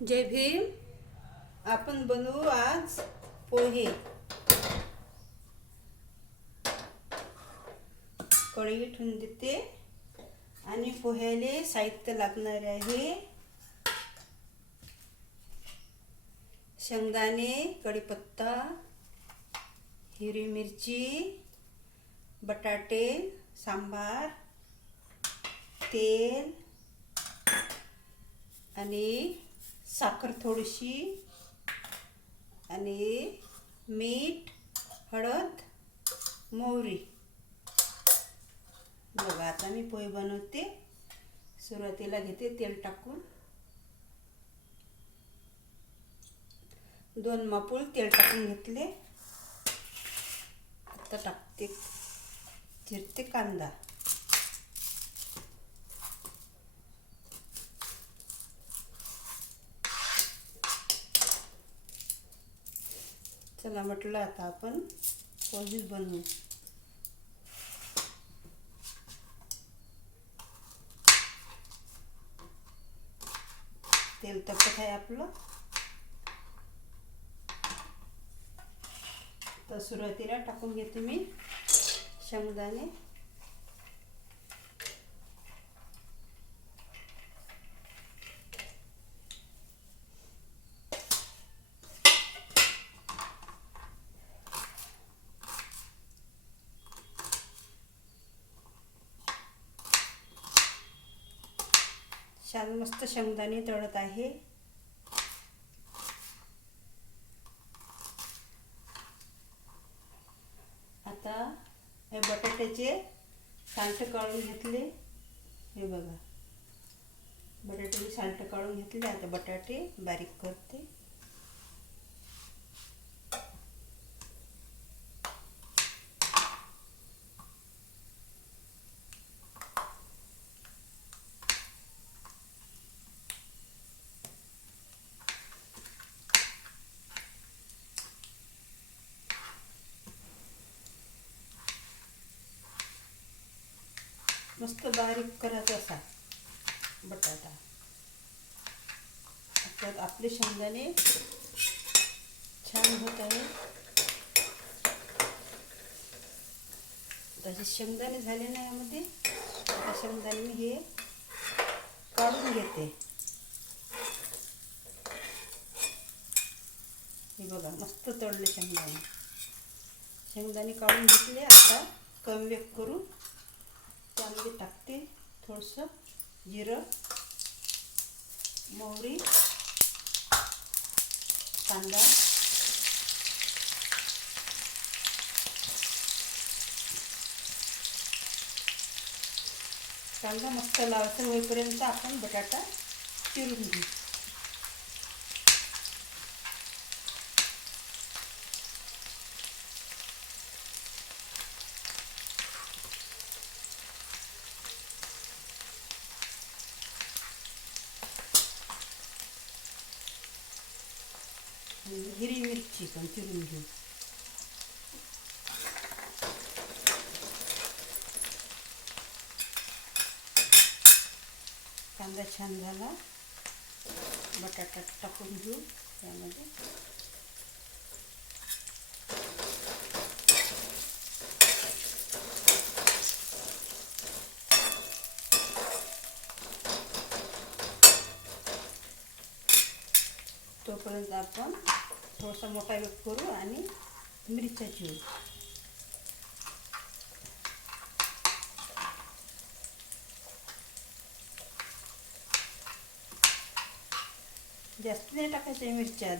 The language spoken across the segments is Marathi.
जय भीम. आपण बनवू आज पोहे. कढई ठेवून देते आणि पोह्याले साहित्य लागणार आहे: शेंगदाणे, कढीपत्ता, हिरवी मिरची, बटाटे, सांबार, तेल आणि साखर थोडीशी आणि मीठ, हळद, मोहरी. बघा, आता मी पोहे बनवते. सुरुवातीला घेते तेल टाकून 2 मापूल तेल टाकून घेतले. आता टाकते, चिरते कांदा. चला म्हटलं, आता आपण पोहे बनवू. तेल तापत आहे आपलं. तर सुरुवातीला टाकून घेते मी शेंगदाणे. छान मस्त शेंगदाणे तळत आहे. आता हे बटाट्याचे साल्ट काढून घेतले. हे बघा, बटाट्याचे साल्ट काढून घेतले. आता बटाटे बारीक करते. मस्त बारीक करायचा असा बटाटा. त्यात आपले शेंगदाणे छान होत आहे. तसे शेंगदाणे झाले ना यामध्ये. आता शेंगदाणे मी हे काढून घेते. हे बघा, मस्त तळले शेंगदाणे. शेंगदाणे काढून घेतले. आता कमी करून त्यामध्ये टाकते थोडंसं जिरं, मोहरी, कांदा. कांदा मस्त लालसर होईपर्यंत आपण बटाटा चिरून घेऊ. हिरवी मिरची पण चिरून घेऊ. कांदा छान झाला. बटाटा टाकून घेऊ त्यामध्ये. तोपर्यंत आपण थोडासा मोठा वेग करू आणि मिरच्या चिरू. जास्त नाही टाकायच्या मिरच्या.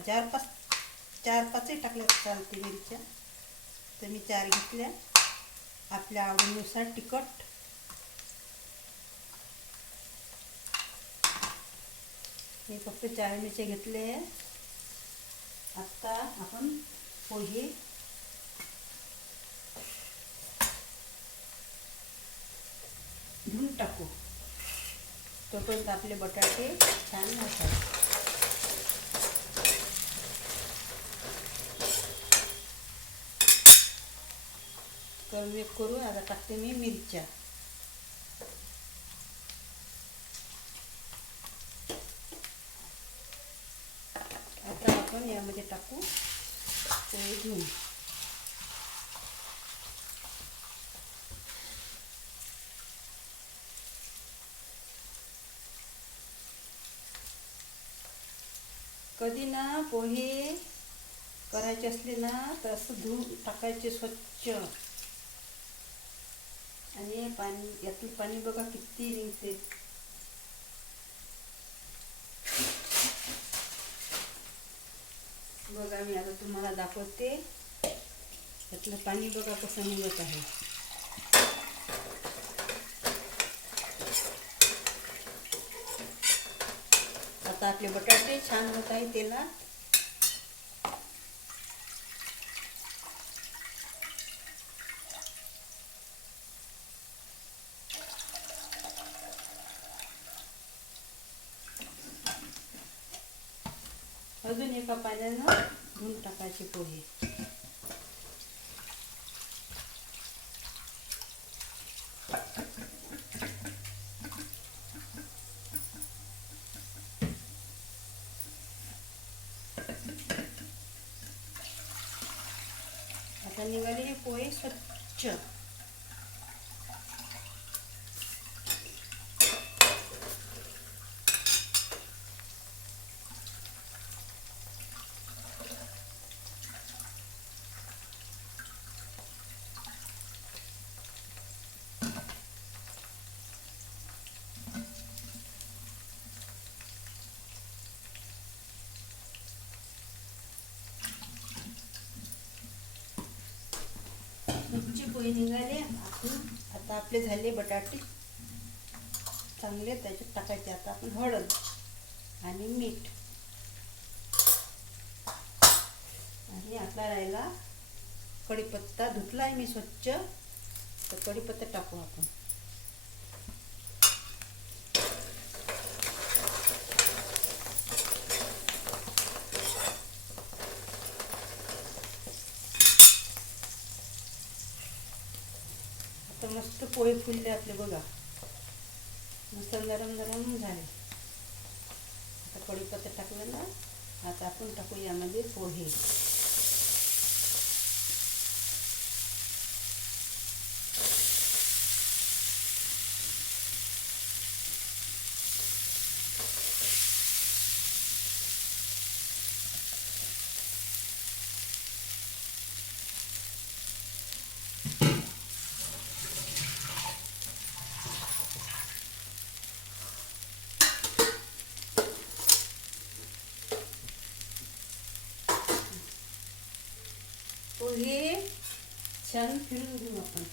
4-5 टाकल्या चालते मिरच्या. तर मी 4 घेतल्या. आपल्या आवडीनुसार तिखट. मी फक्त 4 मिरच्या घेतले. आता आपण पोहे धुवून टाकू. तोपर्यंत आपले बटाटे छान होतात. कमी करू. आता टाकते मी मिरच्या. आपण यामध्ये टाकू पोहे धुवून. कधी ना पोहे करायचे असले ना तर असं धुवून टाकायचे स्वच्छ. आणि पाणी, यातलं पाणी बघा किती निघते. बघा मी आता तुम्हाला दाखवते. यातलं पाणी बघा कसं निघत आहे. आता आपले बटाटे छान होत आहे तेलात. अजून एका पाण्यानं धुवून टाकायचे पोहे. आता निघालेले पोहे स्वच्छ. स्वच्छ पोहे निघाले. आता आपले झाले बटाटे चांगले. त्याच्यात टाकायचे आता आपण हळद आणि मीठ. आणि आपला राहिला कढीपत्ता. धुतला आहे मी स्वच्छ. तर कढीपत्ता टाकू आपण. आता मस्त पोहे फुलले आपले बघा. मस्त नरम नरम झाले. आता कढीपत्ता टाकलं ना. आता आपण टाकू यामध्ये पोहे. पोहे छान फिरून घेऊ आपण.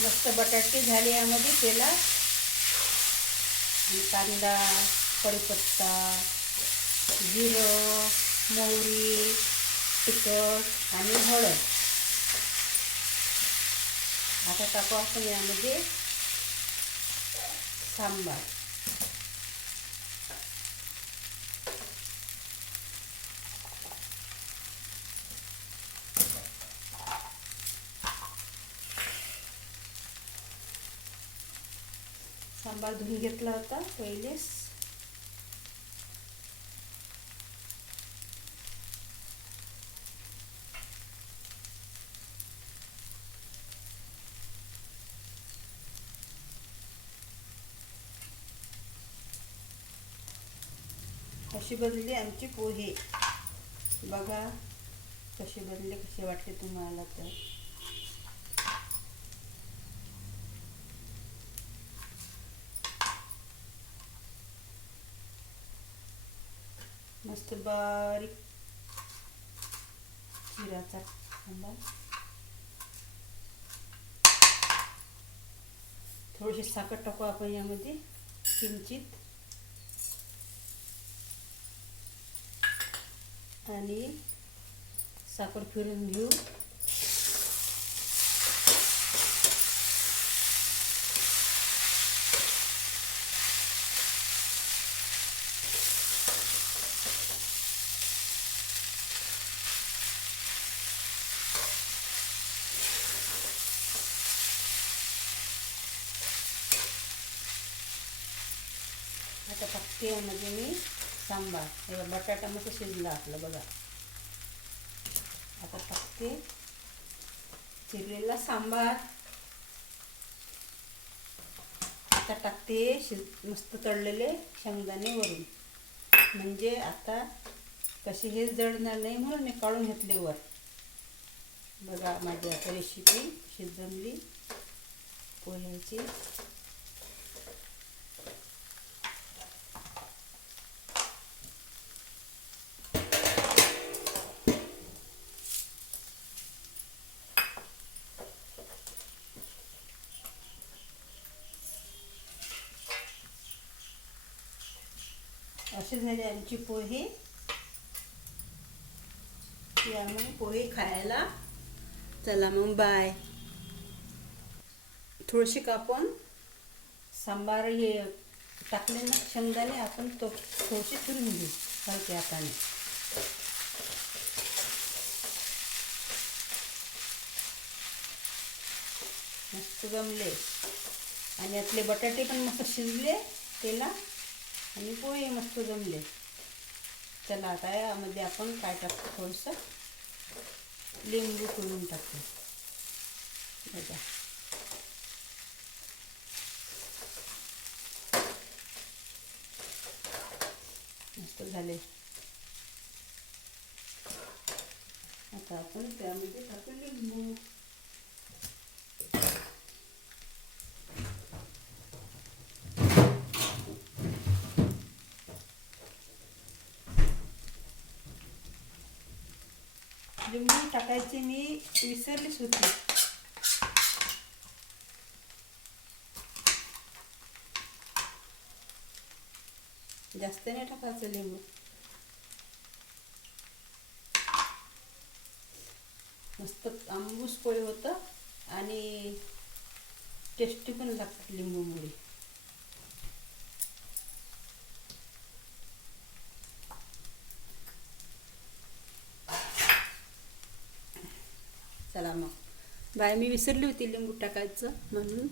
मस्त बटाटे झाले यामध्ये तेलात. कांदा, कढीपत्ता, जिरं, मोहरी, तिखट आणि हळद. आता टाकू आपण यामध्ये सांबार. सांबार धुवून घेतला होता पहिलेच. अशी बनली आमची पोहे. बघा कसे बनले, कसे वाटले तुम्हाला. तर मस्त बारीक जिराचा सांबार. थोडीशी साखर टाकू आपण यामध्ये किंचित. आणि साखर फिरून घेऊ. आता टाकते यामध्ये मी सांबार. हे बटाटा मस्त शिजला आपलं बघा. आता टाकते चिरलेला सांबार. आता टाकते मस्त तळलेले शेंगदाणे वरून. म्हणजे आता कसे हे जळणार नाही म्हणून मी काढून घेतले वर. बघा माझी आता रेसिपी शिजवली पोह्याची. असे झाले आमची पोहे. यामुळे पोहे खायला. चला मग बाय. थोडीशी कापून सांबार हे टाकले ना शेंगदाणे आपण तो थोडीशी फिरून घेऊ हलके हाताने. मस्त जमले आणि यातले बटाटे पण मस्त शिजले तेला आणि पोहे मस्त जमले. चला आता यामध्ये आपण काय टाकतो थोडंसं लिंबू पिळून टाकतो. बघा मस्त झाले. आता आपण त्यामध्ये टाकू लिंबू. लिंबू टाकायची मी विसरलीच होती. जास्त नाही टाकायचं लिंबू. मस्त आंबूस पोहे होतं आणि टेस्टी पण लागतात लिंबूमुळे. चला मग बाय. मी विसरली होती लिंबू टाकायचं म्हणून.